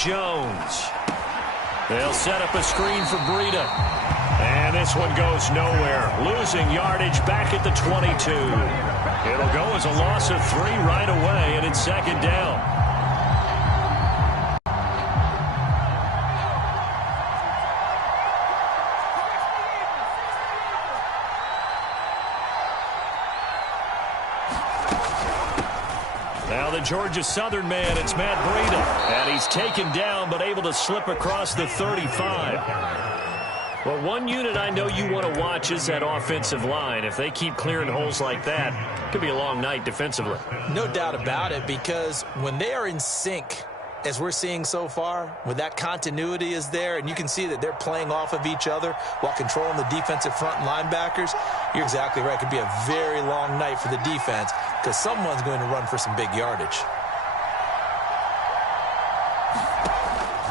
Jones. They'll set up a screen for Breida. And this one goes nowhere. Losing yardage back at the 22. It'll go as a loss of 3 right away, and it's second down. Now the Georgia Southern man, it's Matt Breida. And he's taken down, but able to slip across the 35. Well, one unit I know you want to watch is that offensive line. If they keep clearing holes like that, it could be a long night defensively. No doubt about it, because when they are in sync, as we're seeing so far, when that continuity is there, and you can see that they're playing off of each other while controlling the defensive front linebackers, you're exactly right. It could be a very long night for the defense because someone's going to run for some big yardage.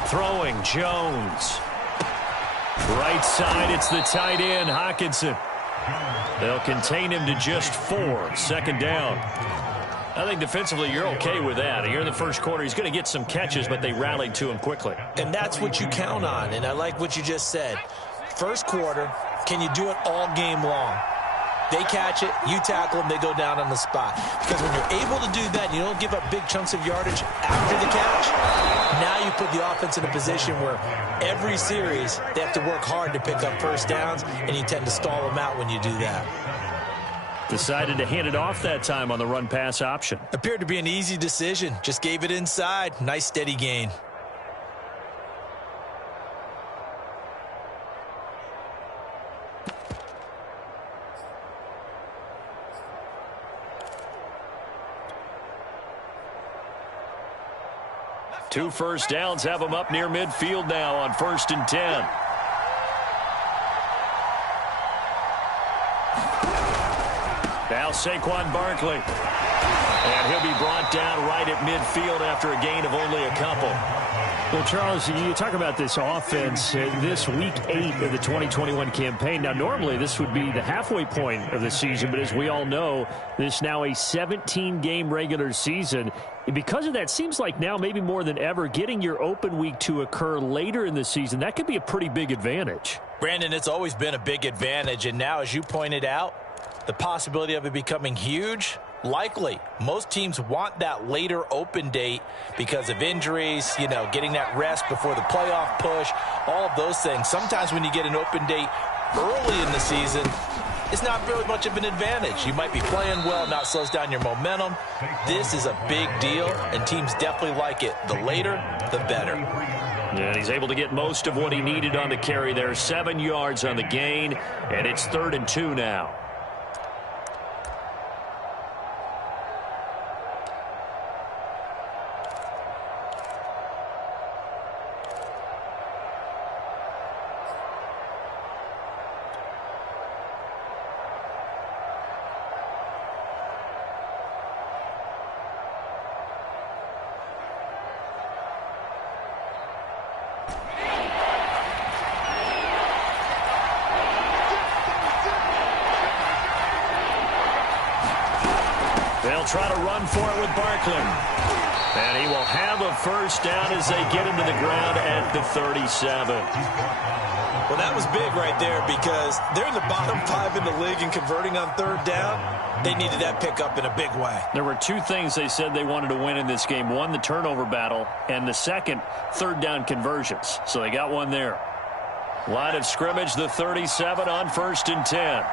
Throwing, Jones. Right side, it's the tight end, Hockenson. They'll contain him to just 4. Second down. I think defensively you're okay with that. Here in the first quarter, he's going to get some catches, but they rallied to him quickly. And that's what you count on, and I like what you just said. First quarter, can you do it all game long? They catch it, you tackle them, they go down on the spot. Because when you're able to do that, you don't give up big chunks of yardage after the catch. Now you put the offense in a position where every series they have to work hard to pick up first downs, and you tend to stall them out when you do that. Decided to hand it off that time on the run-pass option. Appeared to be an easy decision. Just gave it inside. Nice steady gain. Two first downs have them up near midfield now on 1st and 10. Now Saquon Barkley. And he'll be brought down right at midfield after a gain of only a couple. Well, Charles, you talk about this offense, this week 8 of the 2021 campaign. Now, normally this would be the halfway point of the season, but as we all know, this is now a 17-game regular season. And because of that, seems like now maybe more than ever, getting your open week to occur later in the season, that could be a pretty big advantage. Brandon, it's always been a big advantage, and now, as you pointed out, the possibility of it becoming huge, likely. Most teams want that later open date because of injuries, you know, getting that rest before the playoff push, all of those things. Sometimes when you get an open date early in the season, it's not really much of an advantage. You might be playing well, not slows down your momentum. This is a big deal, and teams definitely like it. The later, the better. And he's able to get most of what he needed on the carry there. 7 yards on the gain, and it's 3rd and 2 now. They'll try to run for it with Barkley. And he will have a first down as they get him to the ground at the 37. Well, that was big right there because they're in the bottom 5 in the league and converting on 3rd down. They needed that pickup in a big way. There were 2 things they said they wanted to win in this game. One, the turnover battle, and the second, 3rd down conversions. So they got one there. Line of scrimmage, the 37 on 1st and 10.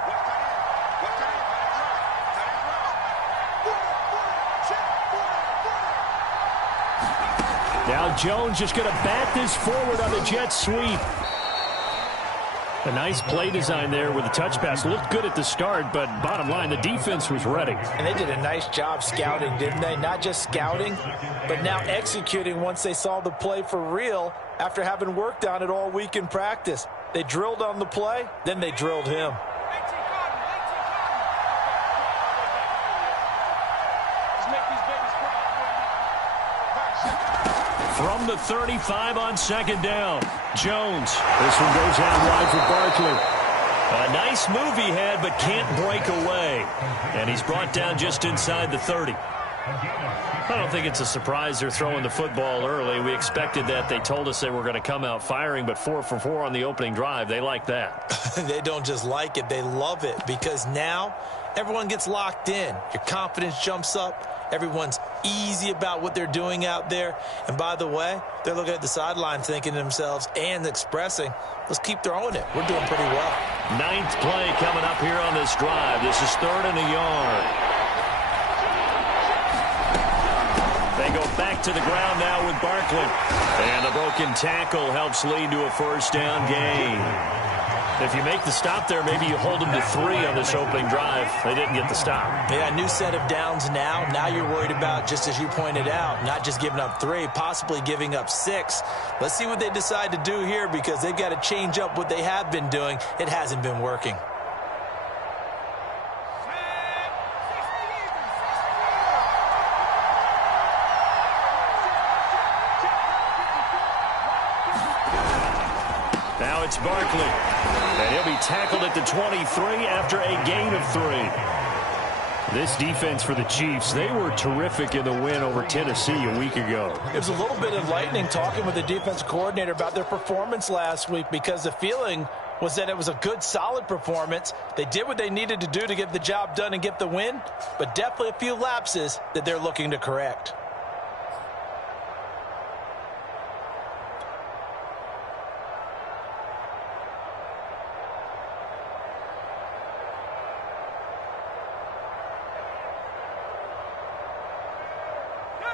Now Jones just going to bat this forward on the jet sweep. A nice play design there with the touch pass. Looked good at the start, but bottom line, the defense was ready. And they did a nice job scouting, didn't they? Not just scouting, but now executing once they saw the play for real after having worked on it all week in practice. They drilled on the play, then they drilled him. From the 35 on 2nd down, Jones. This one goes out wide for Barkley. A nice move he had, but can't break away. And he's brought down just inside the 30. I don't think it's a surprise they're throwing the football early. We expected that. They told us they were going to come out firing, but 4 for 4 on the opening drive. They like that. They don't just like it. They love it because now everyone gets locked in. Your confidence jumps up. Everyone's easy about what they're doing out there. And by the way, they're looking at the sideline thinking to themselves and expressing, let's keep throwing it. We're doing pretty well. 9th play coming up here on this drive. This is 3rd and a yard. They go back to the ground now with Barkley. And the broken tackle helps lead to a 1st down gain. If you make the stop there, maybe you hold them to 3 on this opening drive. They didn't get the stop. Yeah, new set of downs now. Now you're worried about, just as you pointed out, not just giving up 3, possibly giving up 6. Let's see what they decide to do here because they've got to change up what they have been doing. It hasn't been working. Now it's Barkley. And he'll be tackled at the 23 after a gain of 3. This defense for the Chiefs, they were terrific in the win over Tennessee a week ago. It was a little bit enlightening talking with the defense coordinator about their performance last week because the feeling was that it was a good, solid performance. They did what they needed to do to get the job done and get the win, but definitely a few lapses that they're looking to correct.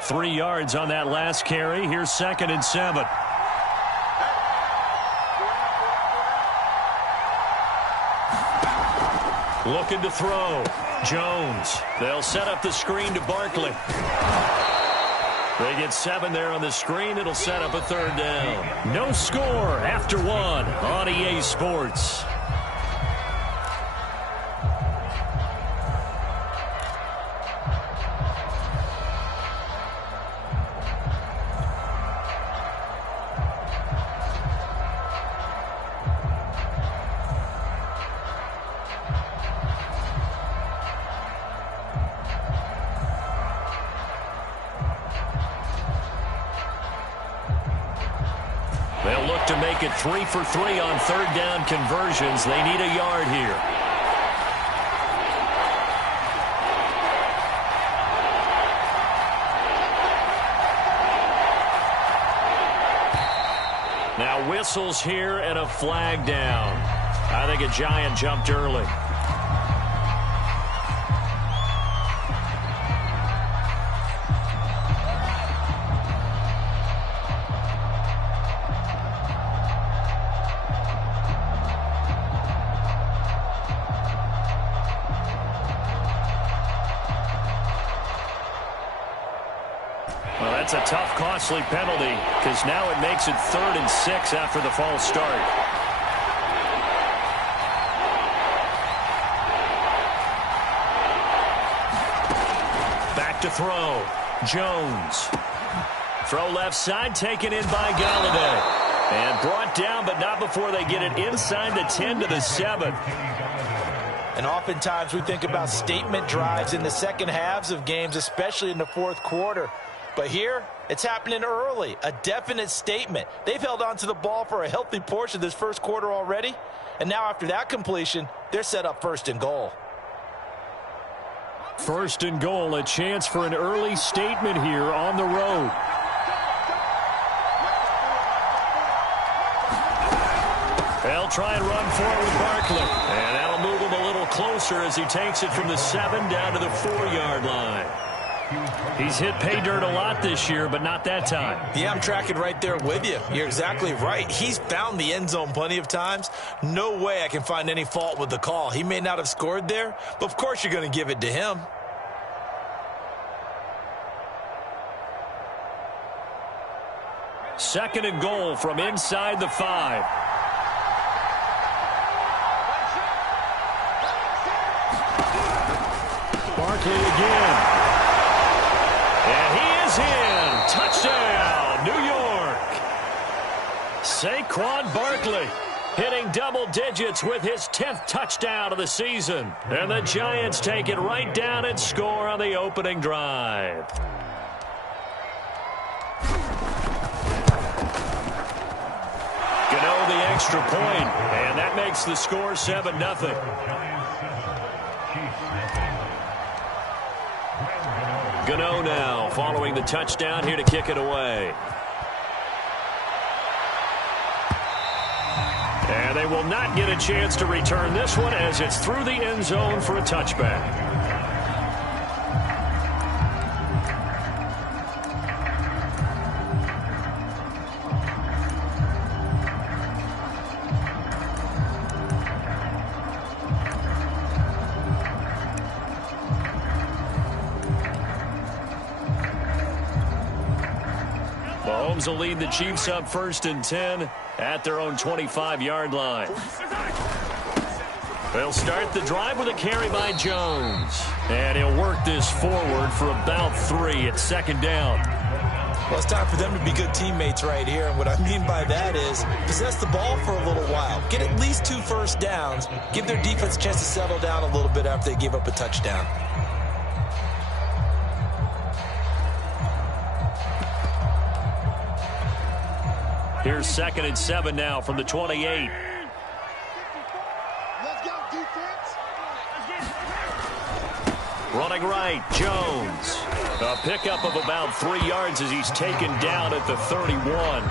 Three yards on that last carry. Here's 2nd and 7. Looking to throw. Jones. They'll set up the screen to Barkley. They get 7 there on the screen. It'll set up a 3rd down. No score after 1 on EA Sports. They'll look to make it 3 for 3 on 3rd down conversions. They need a yard here. Now whistles here and a flag down. I think a Giant jumped early. Well, that's a tough, costly penalty because now it makes it 3rd and 6 after the false start. Back to throw. Jones. Throw left side, taken in by Galladay. And brought down, but not before they get it inside the 10 to the 7. And oftentimes we think about statement drives in the second halves of games, especially in the 4th quarter. But here, it's happening early, a definite statement. They've held on to the ball for a healthy portion of this 1st quarter already. And now after that completion, they're set up 1st and goal. 1st and goal, a chance for an early statement here on the road. They'll try and run forward with Barkley. And that'll move him a little closer as he takes it from the 7 down to the 4-yard line. He's hit pay dirt a lot this year, but not that time. Yeah, I'm tracking right there with you. You're exactly right. He's found the end zone plenty of times. No way I can find any fault with the call. He may not have scored there, but of course you're going to give it to him. Second and goal from inside the 5. Barkley again. And he is in. Touchdown, New York. Saquon Barkley. hitting double digits with his 10th touchdown of the season. And the Giants take it right down and score on the opening drive. Gano the extra point, and that makes the score 7-0. Gano now following the touchdown here to kick it away. And they will not get a chance to return this one as it's through the end zone for a touchback. Mahomes will lead the Chiefs up 1st and 10 at their own 25-yard line. They'll start the drive with a carry by Jones. And he'll work this forward for about 3 at 2nd down. Well, it's time for them to be good teammates right here. And what I mean by that is possess the ball for a little while. Get at least 2 first downs. Give their defense a chance to settle down a little bit after they give up a touchdown. Here's 2nd and 7 now from the 28. Let's go, defense. Running right, Jones. A pickup of about 3 yards as he's taken down at the 31.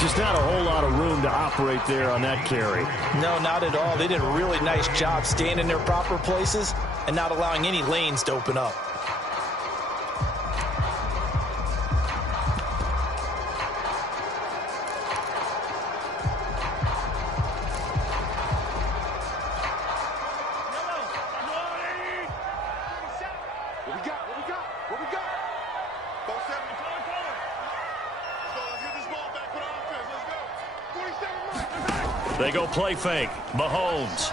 Just not a whole lot of room to operate there on that carry. No, not at all. They did a really nice job staying in their proper places and not allowing any lanes to open up. They go play fake. Mahomes.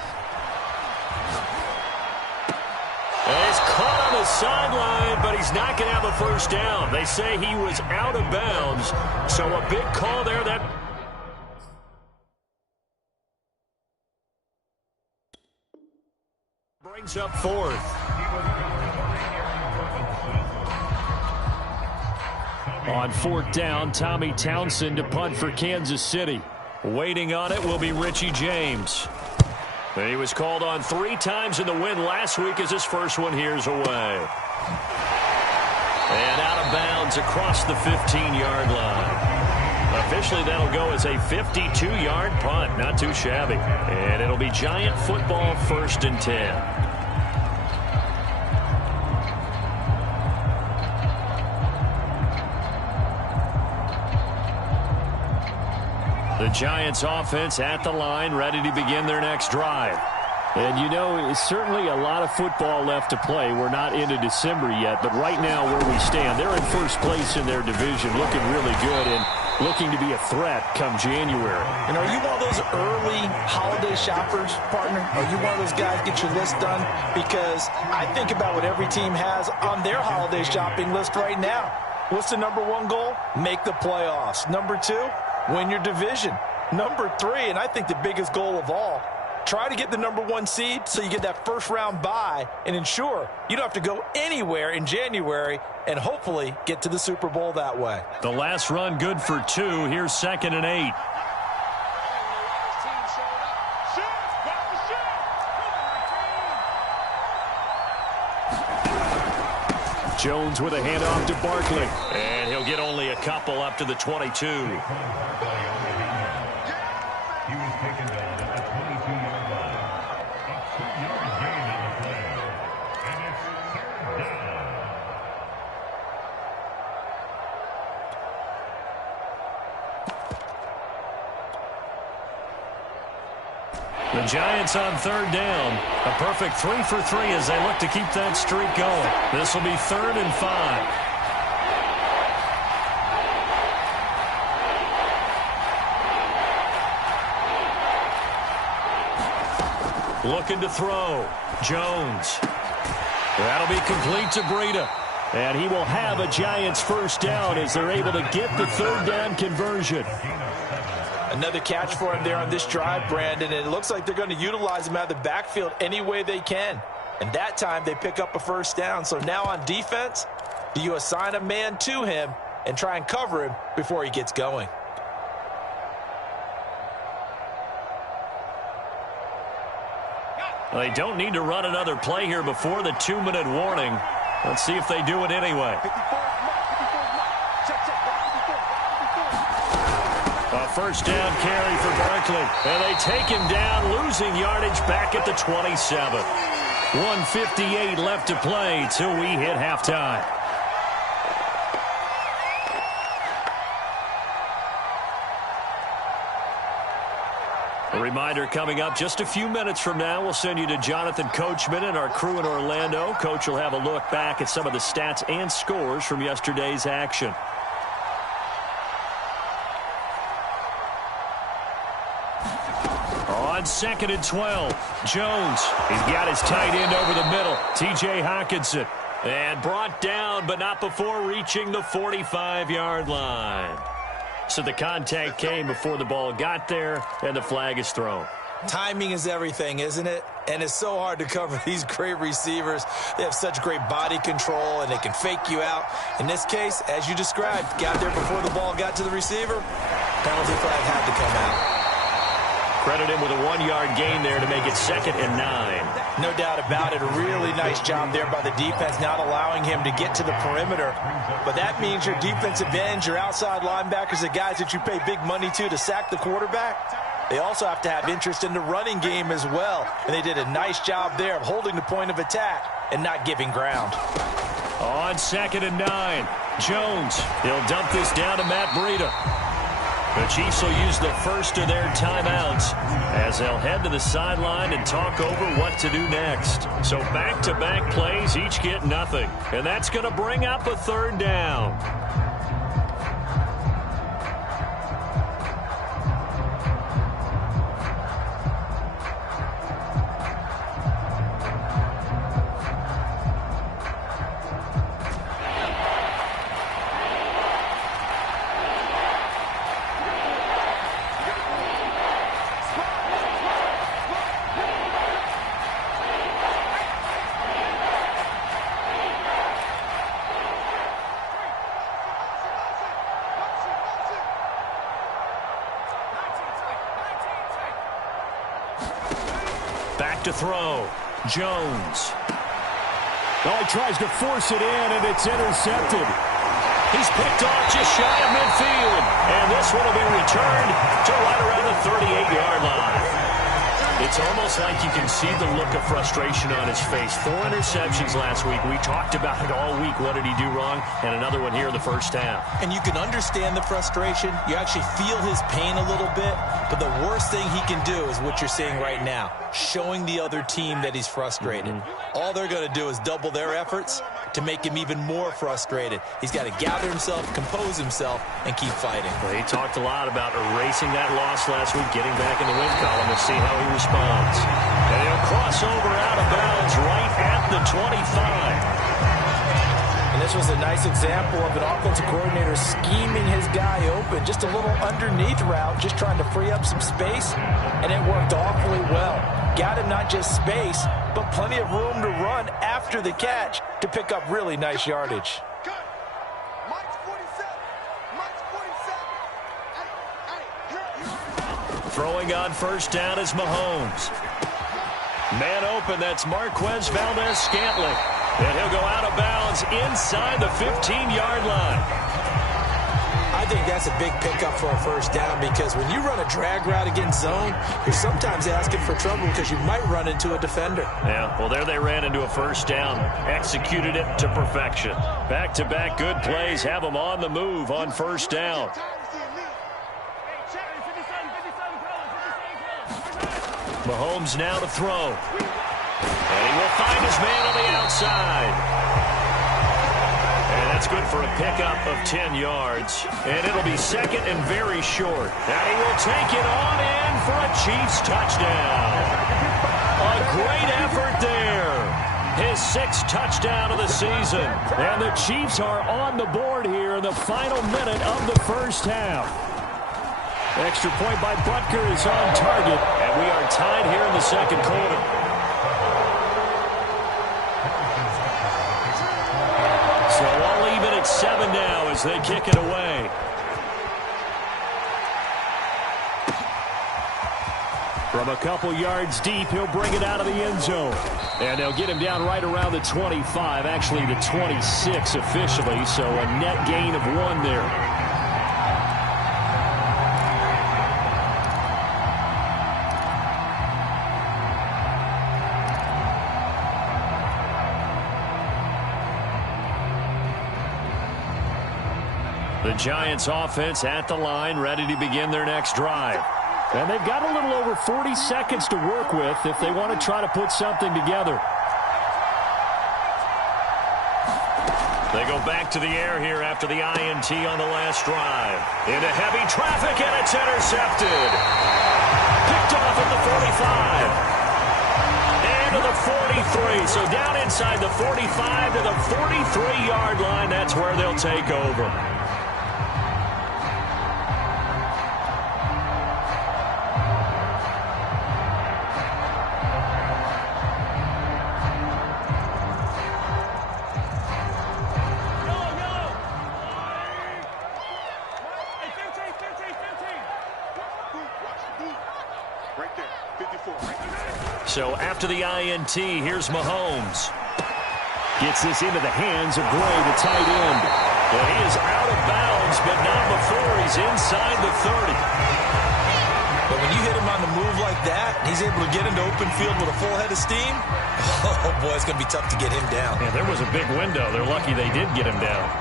And he's caught on the sideline, but he's not going to have a first down. They say he was out of bounds, so a big call there. That brings up 4th. On 4th down, Tommy Townsend to punt for Kansas City. Waiting on it will be Richie James. He was called on 3 times in the win last week as his first one here's away. And out of bounds across the 15-yard line. Officially, that'll go as a 52-yard punt. Not too shabby. And it'll be Giant football 1st and 10. The Giants offense at the line, ready to begin their next drive. And, you know, it's certainly a lot of football left to play. We're not into December yet, but right now where we stand, they're in first place in their division, looking really good and looking to be a threat come January. And are you one of those early holiday shoppers, partner? Are you one of those guys get your list done? Because I think about what every team has on their holiday shopping list right now. What's the #1 goal? Make the playoffs. #2, win your division. #3, and I think the biggest goal of all, try to get the #1 seed so you get that first-round bye and ensure you don't have to go anywhere in January and hopefully get to the Super Bowl that way. The last run good for 2. Here's 2nd and 8. Jones with a handoff to Barkley. And he'll get only a couple up to the 22. The Giants on 3rd down. A perfect 3 for 3 as they look to keep that streak going. This will be 3rd and 5. Looking to throw. Jones. That'll be complete to Breida. And he will have a Giants first down as they're able to get the 3rd down conversion. Another catch for him there on this drive, Brandon, and it looks like they're going to utilize him out of the backfield any way they can. And that time they pick up a first down. So now on defense, do you assign a man to him and try and cover him before he gets going? They don't need to run another play here before the 2-minute warning. Let's see if they do it anyway. A first down carry for Barkley. And they take him down, losing yardage back at the 27. 1:58 left to play till we hit halftime. A reminder coming up just a few minutes from now, we'll send you to Jonathan Coachman and our crew in Orlando. Coach will have a look back at some of the stats and scores from yesterday's action. On 2nd and 12, Jones. He's got his tight end over the middle, T.J. Hockenson. And brought down, but not before reaching the 45-yard line. So the contact came before the ball got there, and the flag is thrown. Timing is everything, isn't it? And it's so hard to cover these great receivers. They have such great body control, and they can fake you out. In this case, as you described, got there before the ball got to the receiver. Penalty flag had to come out. Credit him with a 1-yard gain there to make it 2nd and 9. No doubt about it. A really nice job there by the defense, not allowing him to get to the perimeter. But that means your defensive ends, your outside linebackers, the guys that you pay big money to sack the quarterback, they also have to have interest in the running game as well. And they did a nice job there of holding the point of attack and not giving ground. On 2nd and 9, Jones. He'll dump this down to Matt Breida. The Chiefs will use the first of their timeouts as they'll head to the sideline and talk over what to do next. So back-to-back plays, each get nothing. And that's going to bring up a 3rd down. To throw. Jones. Oh, he tries to force it in, and it's intercepted. He's picked off just shy of midfield. And this one will be returned to right around the 38-yard line. It's almost like you can see the look of frustration on his face. 4 interceptions last week. We talked about it all week. What did he do wrong? And another one here in the first half. And you can understand the frustration. You actually feel his pain a little bit. But the worst thing he can do is what you're seeing right now, showing the other team that he's frustrated. All they're going to do is double their efforts to make him even more frustrated. He's got to gather himself, compose himself, and keep fighting. Well, he talked a lot about erasing that loss last week, getting back in the win column. We'll see how he responds. And he'll cross over out of bounds right at the 25. And this was a nice example of an offensive coordinator scheming his guy open. Just a little underneath route, just trying to free up some space, and it worked awfully well. Got him not just space, but plenty of room to run after the catch to pick up really nice yardage. Throwing on first down is Mahomes. Man open, that's Marquez Valdez-Scantling. And he'll go out of bounds inside the 15-yard line. I think that's a big pickup for a first down because when you run a drag route against zone, you're sometimes asking for trouble because you might run into a defender. Yeah, well, there they ran into a first down. Executed it to perfection. Back-to-back good plays have them on the move on first down. Mahomes now to throw. And he will find his man on the outside. And that's good for a pickup of 10 yards. And it'll be second and very short. And he will take it on in for a Chiefs touchdown. A great effort there. His 6th touchdown of the season. And the Chiefs are on the board here in the final minute of the first half. Extra point by Butker is on target, and we are tied here in the second quarter. So all even at 7 now as they kick it away. From a couple yards deep, he'll bring it out of the end zone. And they'll get him down right around the 25, actually the 26 officially, so a net gain of 1 there. The Giants offense at the line, ready to begin their next drive. And they've got a little over 40 seconds to work with if they want to try to put something together. They go back to the air here after the INT on the last drive. Into heavy traffic, and it's intercepted. Picked off at the 45. And to the 43. So down inside the 45 to the 43-yard line. That's where they'll take over. So after the INT, here's Mahomes. Gets this into the hands of Gray, the tight end. Well, he is out of bounds, but not before he's inside the 30. But when you hit him on the move like that, he's able to get into open field with a full head of steam. Oh, boy, it's going to be tough to get him down. Yeah, there was a big window. They're lucky they did get him down.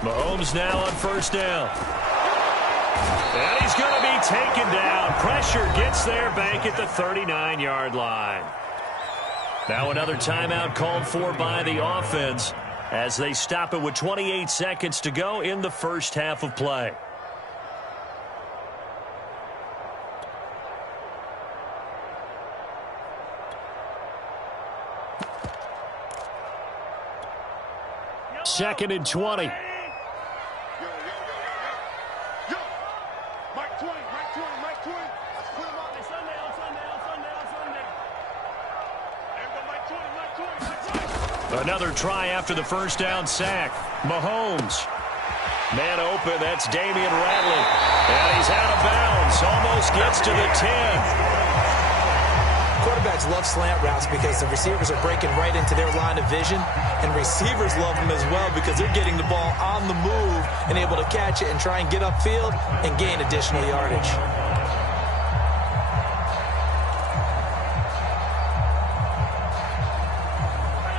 Mahomes now on first down. And he's going to be taken down. Pressure gets there, Bank at the 39-yard line. Now another timeout called for by the offense as they stop it with 28 seconds to go in the first half of play. Second and 20. Another try after the first down sack. Mahomes. Man open, that's Damian Ratley. And he's out of bounds. Almost gets to the 10. Quarterbacks love slant routes because the receivers are breaking right into their line of vision. And receivers love them as well because they're getting the ball on the move and able to catch it and try and get upfield and gain additional yardage.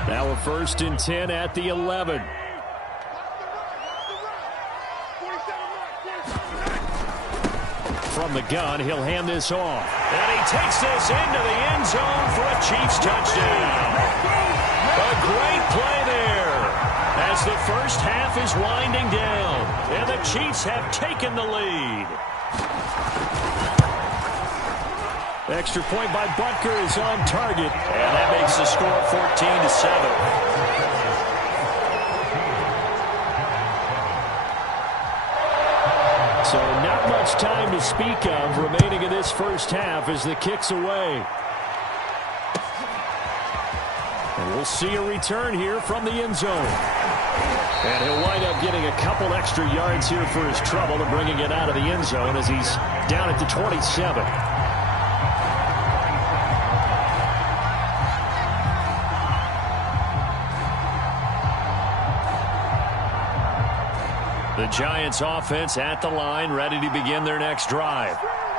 Now a first and 10 at the 11. From the gun, he'll hand this off. And he takes this into the end zone for a Chiefs touchdown. A great play there as the first half is winding down. And the Chiefs have taken the lead. Extra point by Butker is on target, and that makes the score 14-7. So not much time to speak of remaining in this first half as the kick's away. And we'll see a return here from the end zone. And he'll wind up getting a couple extra yards here for his trouble and bringing it out of the end zone as he's down at the 27. The Giants offense at the line, ready to begin their next drive.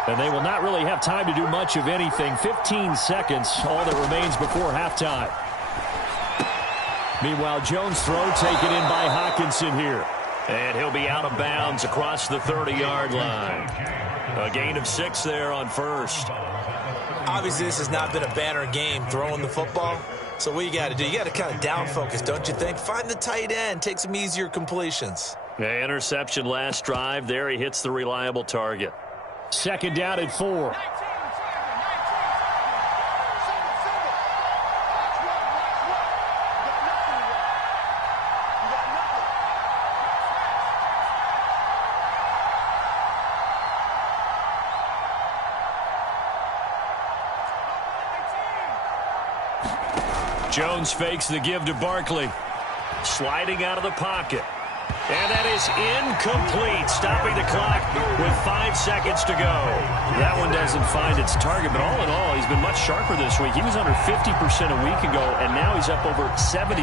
And they will not really have time to do much of anything. 15 seconds, all that remains before halftime. Meanwhile, Jones' throw taken in by Hockenson here. And he'll be out of bounds across the 30-yard line. A gain of 6 there on first. Obviously, this has not been a banner game throwing the football. So what you got to do, you got to kind of down focus, don't you think? Find the tight end, take some easier completions. Yeah, interception last drive. There he hits the reliable target. Second down and 4. Jones fakes the give to Barkley. Sliding out of the pocket. And that is incomplete, stopping the clock with 5 seconds to go. That one doesn't find its target, but all in all, he's been much sharper this week. He was under 50% a week ago, and now he's up over 70%.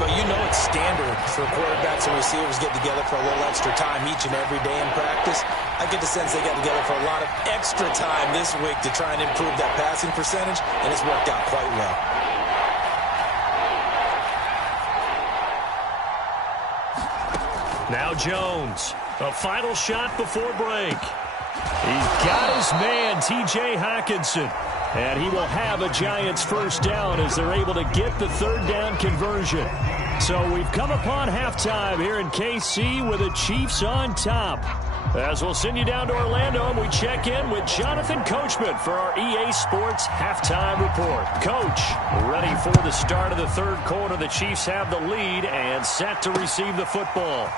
But you know it's standard for quarterbacks and receivers get together for a little extra time each and every day in practice. I get the sense they got together for a lot of extra time this week to try and improve that passing percentage, and it's worked out quite well. Now Jones, a final shot before break. He's got his man, T.J. Hockenson. And he will have a Giants first down as they're able to get the third down conversion. So we've come upon halftime here in KC with the Chiefs on top. As we'll send you down to Orlando and we check in with Jonathan Coachman for our EA Sports Halftime Report. Coach, ready for the start of the third quarter. The Chiefs have the lead and set to receive the football.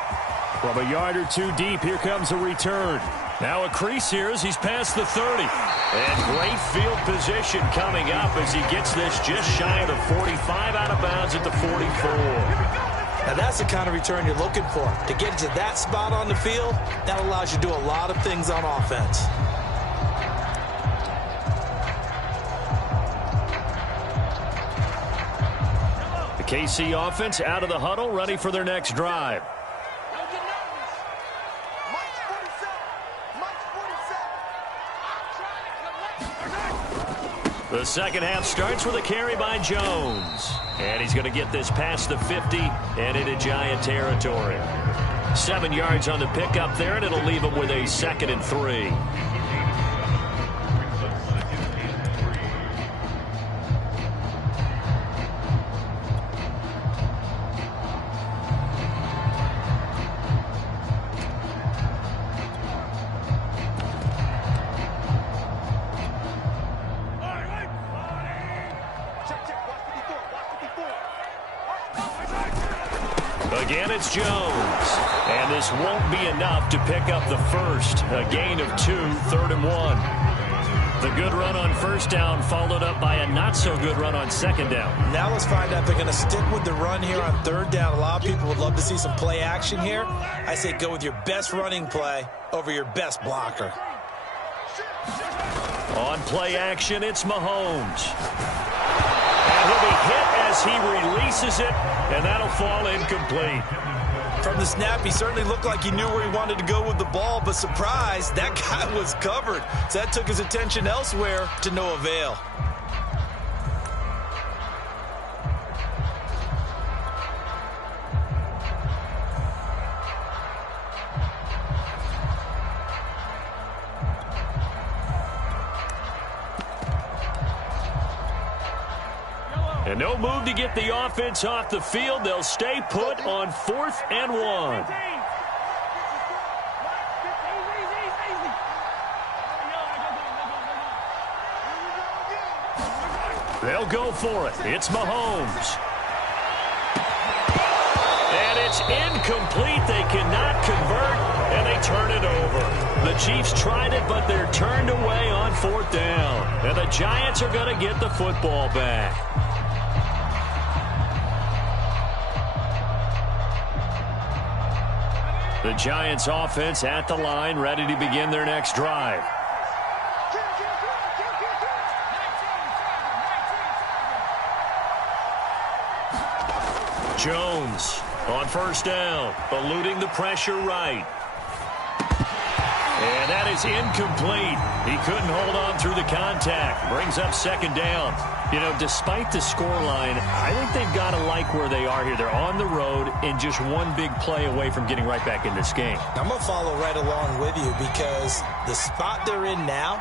From a yard or two deep, here comes a return. Now a crease here as he's past the 30. And great field position coming up as he gets this just shy of the 45 out of bounds at the 44. Now that's the kind of return you're looking for. To get to that spot on the field, that allows you to do a lot of things on offense. The KC offense out of the huddle, ready for their next drive. The second half starts with a carry by Jones. And he's going to get this past the 50 and into Giant territory. 7 yards on the pickup there, and it'll leave him with a 2nd and 3. Again, it's Jones. And this won't be enough to pick up the first. A gain of 2, 3rd and 1. The good run on first down followed up by a not-so-good run on second down. Now let's find out if they're going to stick with the run here on third down. A lot of people would love to see some play action here. I say go with your best running play over your best blocker. On play action, it's Mahomes. And he'll be hit as he releases it, and that'll fall incomplete. From the snap, he certainly looked like he knew where he wanted to go with the ball, but surprise, that guy was covered. So that took his attention elsewhere to no avail. And no move to get the offense off the field. They'll stay put on 4th and 1. They'll go for it. It's Mahomes. And it's incomplete. They cannot convert, and they turn it over. The Chiefs tried it, but they're turned away on 4th down. And the Giants are going to get the football back. The Giants offense at the line, ready to begin their next drive. Jones on first down, eluding the pressure right. And that is incomplete. He couldn't hold on through the contact. Brings up 2nd down. You know, despite the scoreline, I think they've got to like where they are here. They're on the road and just one big play away from getting right back in this game. I'm going to follow right along with you because the spot they're in now,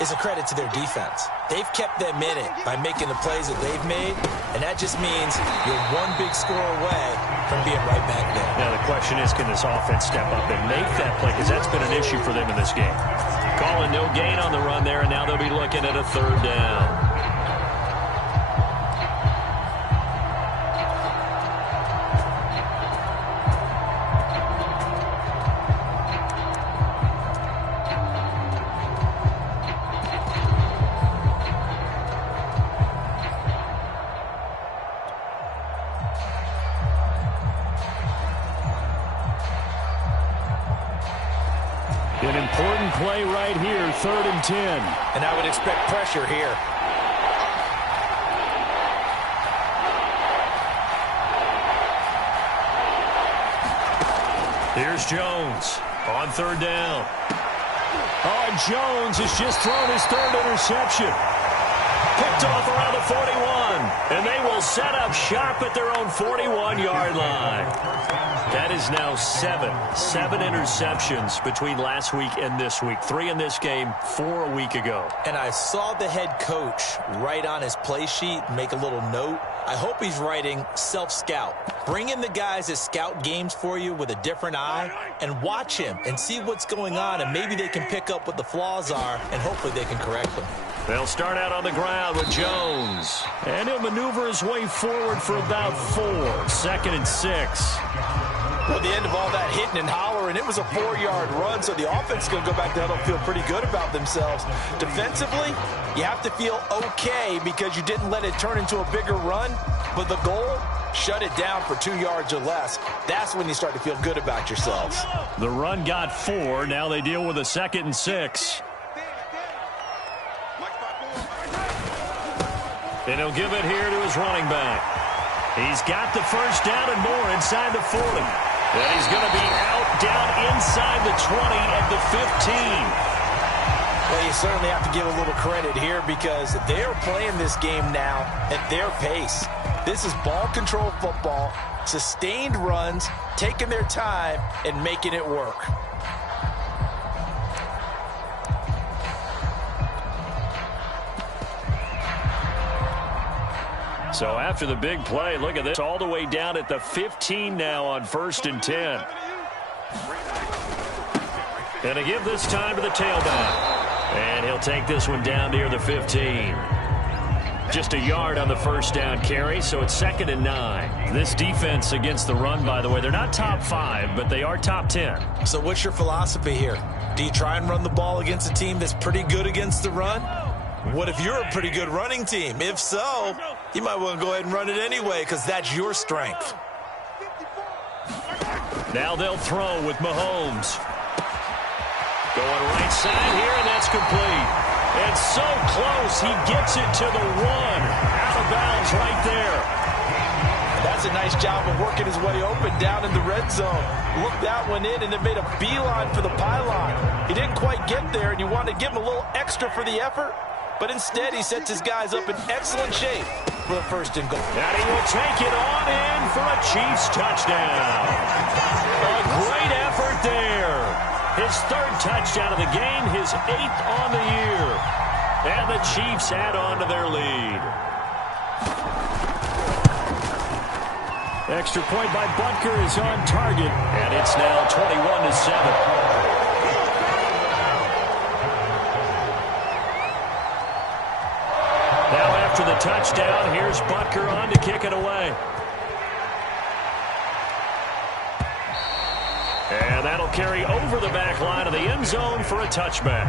is a credit to their defense. They've kept them in it by making the plays that they've made, and that just means you're one big score away from being right back there. Now the question is, can this offense step up and make that play? Because that's been an issue for them in this game. Calling no gain on the run there, and now they'll be looking at a third down. An important play right here, 3rd and 10. And I would expect pressure here. Here's Jones on 3rd down. Oh, and Jones has just thrown his 3rd interception. Picked off around the 41. And they will set up shop at their own 41-yard line. That is now 7 interceptions between last week and this week. 3 in this game, 4 a week ago. And I saw the head coach write on his play sheet, make a little note. I hope he's writing self-scout. Bring in the guys that scout games for you with a different eye and watch him and see what's going on, and maybe they can pick up what the flaws are, and hopefully they can correct them. They'll start out on the ground with Jones. And he'll maneuver his way forward for about 4. 2nd and 6. Well, the end of all that hitting and hollering, it was a 4-yard run, so the offense is going to go back there and feel pretty good about themselves. Defensively, you have to feel okay because you didn't let it turn into a bigger run, but the goal, shut it down for 2 yards or less. That's when you start to feel good about yourselves. The run got 4. Now they deal with a 2nd and 6. And he'll give it here to his running back. He's got the first down and more inside the 40. And he's going to be out down inside the 20 at the 15. Well, you certainly have to give a little credit here because they are playing this game now at their pace. This is ball control football, sustained runs, taking their time and making it work. So after the big play, look at this, all the way down at the 15 now on 1st and 10. And to give this time to the tailback. And he'll take this one down near the 15. Just a yard on the first down carry, so it's 2nd and 9. This defense against the run, by the way, they're not top 5, but they are top 10. So what's your philosophy here? Do you try and run the ball against a team that's pretty good against the run? What if you're a pretty good running team? If so, you might want to go ahead and run it anyway because that's your strength. Now they'll throw with Mahomes. Going right side here, and that's complete. And so close, he gets it to the 1. Out of bounds right there. That's a nice job of working his way open down in the red zone. Looked that one in and then made a beeline for the pylon. He didn't quite get there, and you wanted to give him a little extra for the effort. But instead, he sets his guys up in excellent shape for the 1st and goal. And he will take it on in for a Chiefs touchdown. A great effort there. His 3rd touchdown of the game, his 8th on the year. And the Chiefs add on to their lead. Extra point by Butker is on target. And it's now 21-7. Now after the touchdown, here's Butker on to kick it away. And that'll carry over the back line of the end zone for a touchback.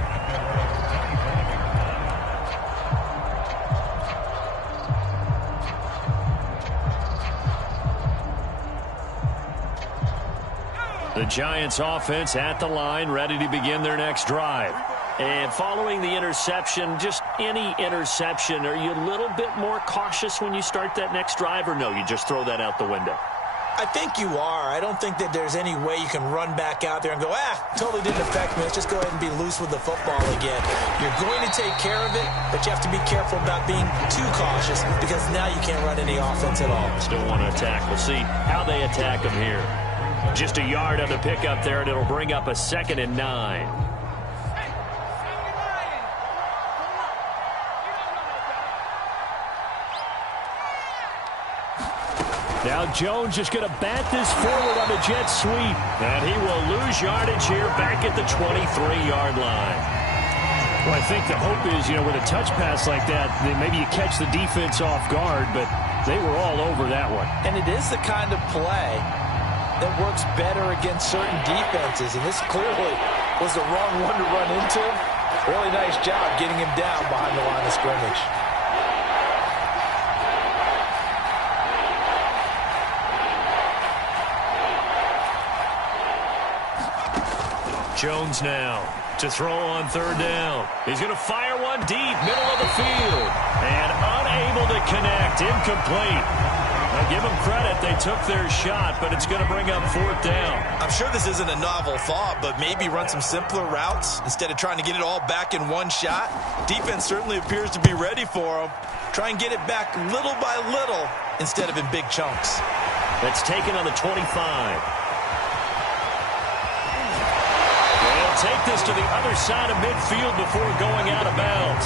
The Giants offense at the line, ready to begin their next drive. And following the interception, just any interception, are you a little bit more cautious when you start that next drive, or no, you just throw that out the window? I think you are. I don't think that there's any way you can run back out there and go, totally didn't affect me. Let's just go ahead and be loose with the football again. You're going to take care of it, but you have to be careful about being too cautious because now you can't run any offense at all. Still want to attack. We'll see how they attack them here. Just a yard on the pickup there, and it'll bring up a 2nd and 9. Now Jones just going to bat this forward on the jet sweep. And he will lose yardage here back at the 23-yard line. Well, I think the hope is, with a touch pass like that, maybe you catch the defense off guard, but they were all over that one. And it is the kind of play that works better against certain defenses, and this clearly was the wrong one to run into. Really nice job getting him down behind the line of scrimmage. Jones now to throw on third down. He's going to fire one deep, middle of the field. And unable to connect, incomplete. Now give them credit, they took their shot, but it's going to bring up fourth down. I'm sure this isn't a novel thought, but maybe run some simpler routes instead of trying to get it all back in one shot. Defense certainly appears to be ready for him. Try and get it back little by little instead of in big chunks. That's taken on the 25. Take this to the other side of midfield before going out of bounds.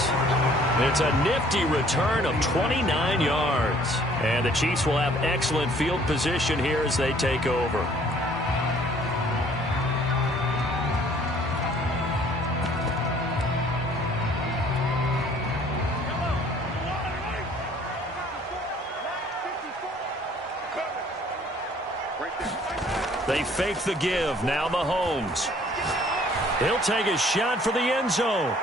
It's a nifty return of 29 yards. And the Chiefs will have excellent field position here as they take over. They fake the give. Now Mahomes. He'll take a shot for the end zone.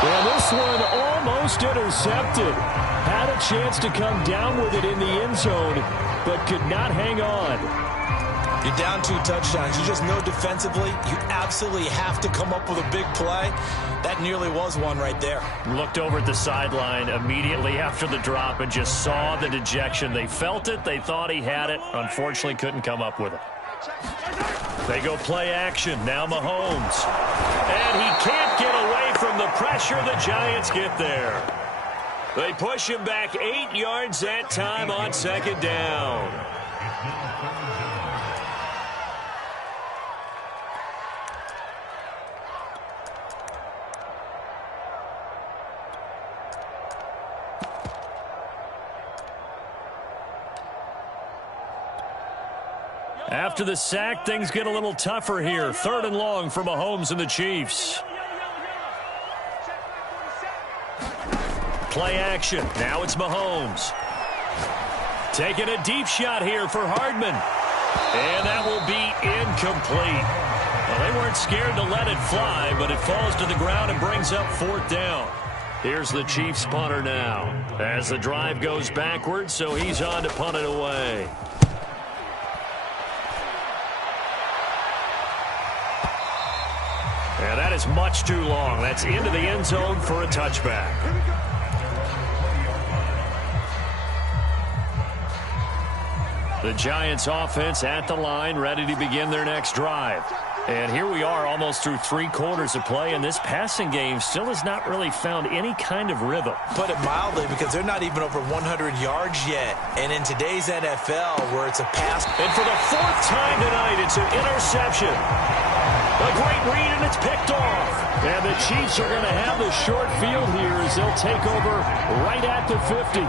Well, this one almost intercepted. Had a chance to come down with it in the end zone, but could not hang on. You're down 2 touchdowns. You just know defensively you absolutely have to come up with a big play. That nearly was one right there. Looked over at the sideline immediately after the drop and just saw the dejection. They felt it. They thought he had it. Unfortunately, couldn't come up with it. They go play action. Now Mahomes. And he can't get away from the pressure. The Giants get there. They push him back 8 yards that time on second down. After the sack, things get a little tougher here. 3rd and long for Mahomes and the Chiefs. Play action. Now it's Mahomes. Taking a deep shot here for Hardman. And that will be incomplete. Well, they weren't scared to let it fly, but it falls to the ground and brings up 4th down. Here's the Chiefs punter now. As the drive goes backwards, so he's on to punt it away. And that is much too long. That's into the end zone for a touchback. The Giants offense at the line, ready to begin their next drive. And here we are almost through 3 quarters of play, and this passing game still has not really found any kind of rhythm. Put it mildly, because they're not even over 100 yards yet. And in today's NFL, where it's a pass. And for the 4th time tonight, it's an interception. A great read, and it's picked off. And the Chiefs are going to have the short field here as they'll take over right at the 50.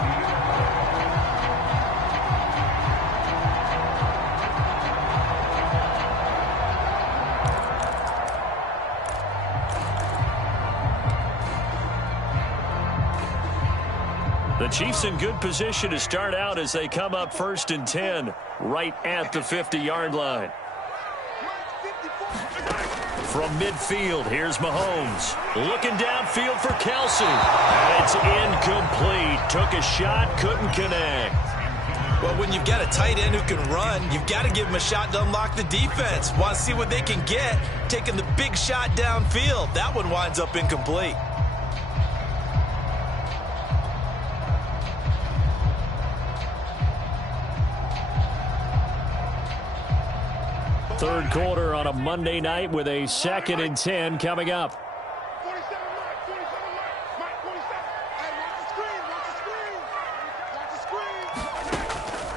The Chiefs in good position to start out as they come up 1st and 10 right at the 50-yard line. From midfield, here's Mahomes. Looking downfield for Kelsey. And it's incomplete. Took a shot, couldn't connect. Well, when you've got a tight end who can run, you've got to give him a shot to unlock the defense. Want to see what they can get, taking the big shot downfield. That one winds up incomplete. Third quarter on a Monday night with a 2nd and 10 coming up.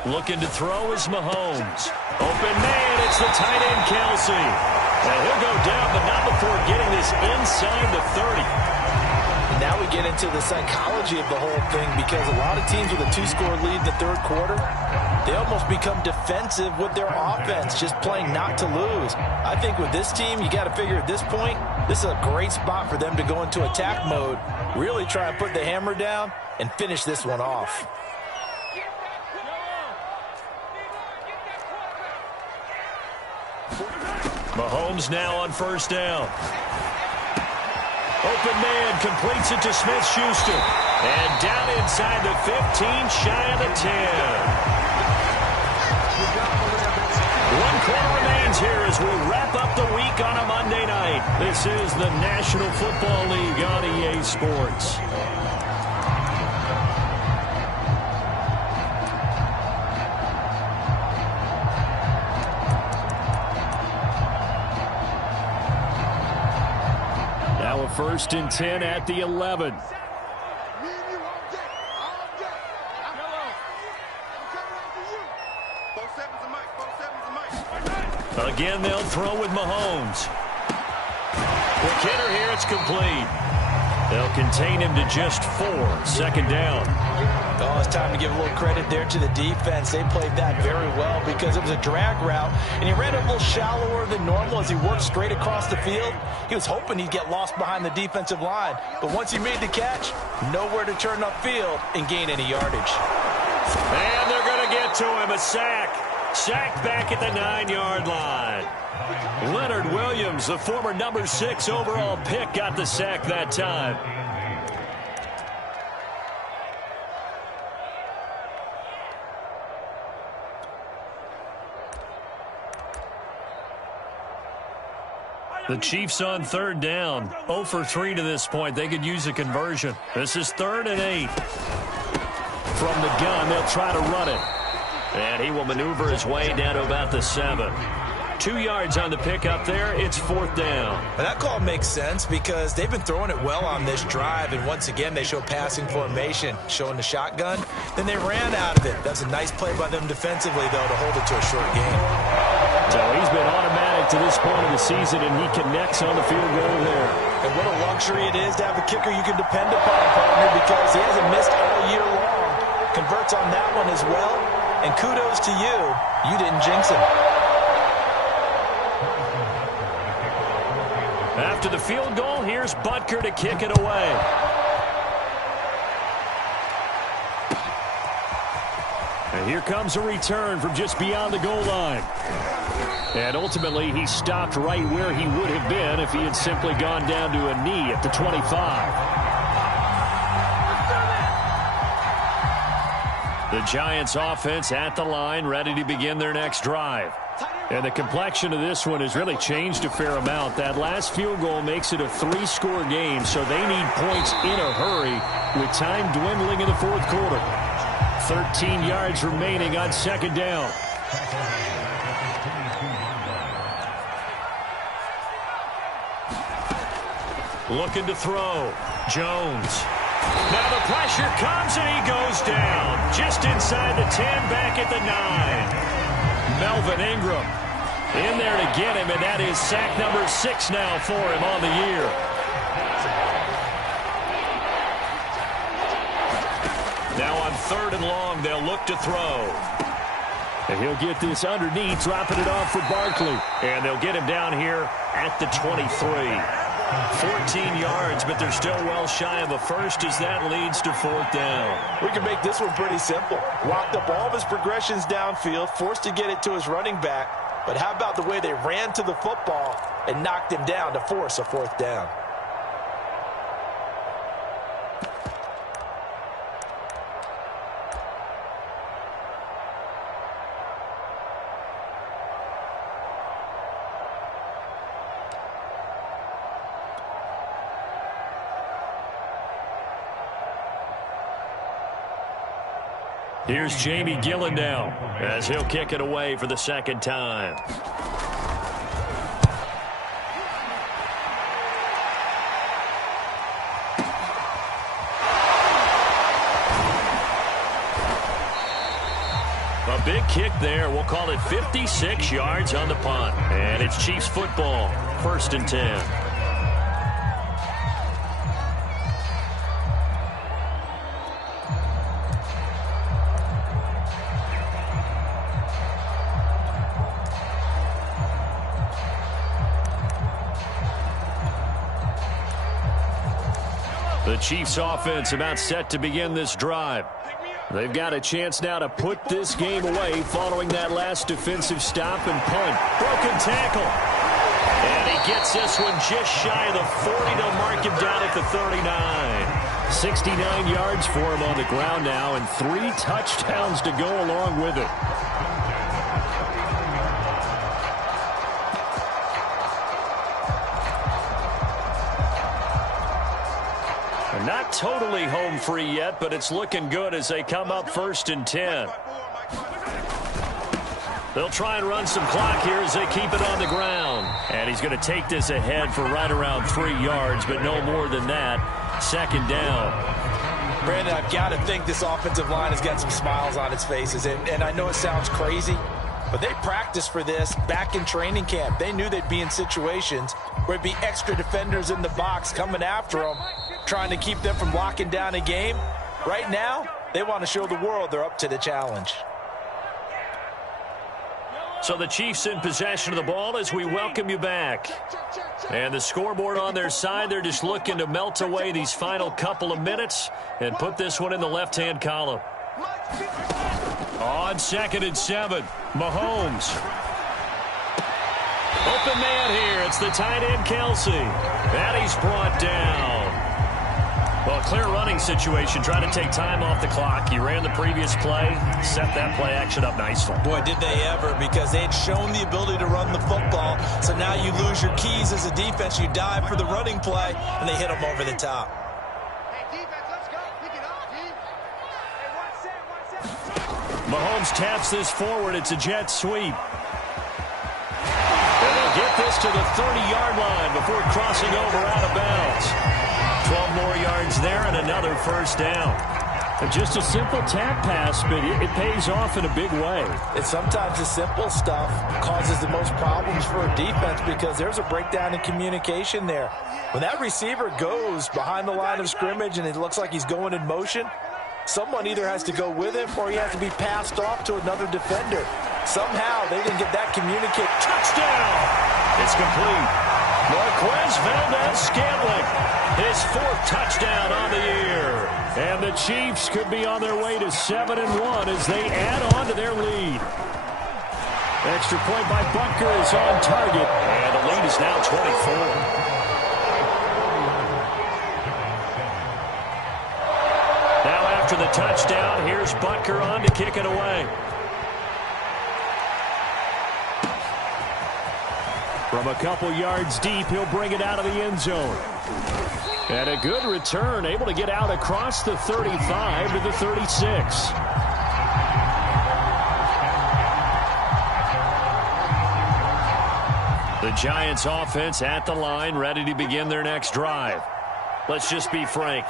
Looking to throw is Mahomes. Open man, it's the tight end Kelsey. And he'll go down, but not before getting this inside the 30. And now we get into the psychology of the whole thing, because a lot of teams with a 2-score lead in the third quarter, they almost become defensive with their offense, just playing not to lose. I think with this team, you got to figure at this point, this is a great spot for them to go into attack mode, really try and put the hammer down and finish this one off. Mahomes now on first down. Open man completes it to Smith-Schuster. And down inside the 15, shy of the 10. 1 quarter remains here as we wrap up the week on a Monday night. This is the National Football League on EA Sports. Now a 1st and 10 at the 11. Again, they'll throw with Mahomes. Quick hitter here, it's complete. They'll contain him to just 4. 2nd down. Oh, it's time to give a little credit there to the defense. They played that very well because it was a drag route, and he ran a little shallower than normal as he worked straight across the field. He was hoping he'd get lost behind the defensive line, but once he made the catch, nowhere to turn upfield and gain any yardage. And they're going to get to him, a sack. Sacked back at the 9-yard line. Leonard Williams, the former number 6 overall pick, got the sack that time. The Chiefs on 3rd down. 0 for 3 to this point. They could use a conversion. This is 3rd and 8. From the gun, they'll try to run it. And he will maneuver his way down to about the 7. 2 yards on the pickup there. It's 4th down. Well, that call makes sense because they've been throwing it well on this drive, and once again they show passing formation, showing the shotgun. Then they ran out of it. That's a nice play by them defensively, though, to hold it to a short game. So he's been automatic to this point of the season, and he connects on the field goal there. And what a luxury it is to have a kicker you can depend upon, partner, because he hasn't missed all year long. Converts on that one as well. And kudos to you. You didn't jinx him. After the field goal, here's Butker to kick it away. And here comes a return from just beyond the goal line. And ultimately, he stopped right where he would have been if he had simply gone down to a knee at the 25. The Giants offense at the line, ready to begin their next drive. And the complexion of this one has really changed a fair amount. That last field goal makes it a 3-score game, so they need points in a hurry with time dwindling in the 4th quarter. 13 yards remaining on 2nd down. Looking to throw. Jones. Now the pressure comes and he goes down. Just inside the 10, back at the 9. Melvin Ingram in there to get him, and that is sack number 6 now for him on the year. Now on 3rd and long, they'll look to throw. And he'll get this underneath, dropping it off for Barkley. And they'll get him down here at the 23. 14 yards, but they're still well shy of a first as that leads to 4th down. We can make this one pretty simple. Walked up all of his progressions downfield, forced to get it to his running back. But how about the way they ran to the football and knocked him down to force a 4th down? Here's Jamie Gillen now as he'll kick it away for the 2nd time. A big kick there. We'll call it 56 yards on the punt. And it's Chiefs football, 1st and 10. The Chiefs offense about set to begin this drive. They've got a chance now to put this game away following that last defensive stop and punt. Broken tackle. And he gets this one just shy of the 40 to mark him down at the 39. 69 yards for him on the ground now and 3 touchdowns to go along with it. Not totally home free yet, but it's looking good as they come up 1st and 10. They'll try and run some clock here as they keep it on the ground. And he's going to take this ahead for right around 3 yards, but no more than that. 2nd down. Brandon, I've got to think this offensive line has got some smiles on its faces. And I know it sounds crazy, but they practiced for this back in training camp. They knew they'd be in situations where it'd be extra defenders in the box coming after them, trying to keep them from locking down a game. Right now, they want to show the world they're up to the challenge. So the Chiefs in possession of the ball as we welcome you back. And the scoreboard on their side, they're just looking to melt away these final couple of minutes and put this one in the left-hand column. On 2nd and 7, Mahomes. Open man here. It's the tight end, Kelsey. And he's brought down. Well, clear running situation. Trying to take time off the clock. He ran the previous play, set that play action up nicely. Boy, did they ever, because they had shown the ability to run the football. So now you lose your keys as a defense. You dive for the running play, and they hit them over the top. Mahomes taps this forward. It's a jet sweep. And they'll get this to the 30-yard line before crossing over out of bounds. 12 more yards there and another 1st down. Just a simple tap pass, but it pays off in a big way. And sometimes the simple stuff causes the most problems for a defense because there's a breakdown in communication there. When that receiver goes behind the line of scrimmage and it looks like he's going in motion, someone either has to go with him or he has to be passed off to another defender. Somehow they didn't get that communicate. Touchdown! It's complete. Marquez Valdez-Scantling, his 4th touchdown on the year. And the Chiefs could be on their way to 7-1 as they add on to their lead. Extra point by Butker is on target. And the lead is now 24. Now after the touchdown, here's Butker on to kick it away. From a couple yards deep, he'll bring it out of the end zone. And a good return, able to get out across the 35 to the 36. The Giants offense at the line, ready to begin their next drive. Let's just be frank.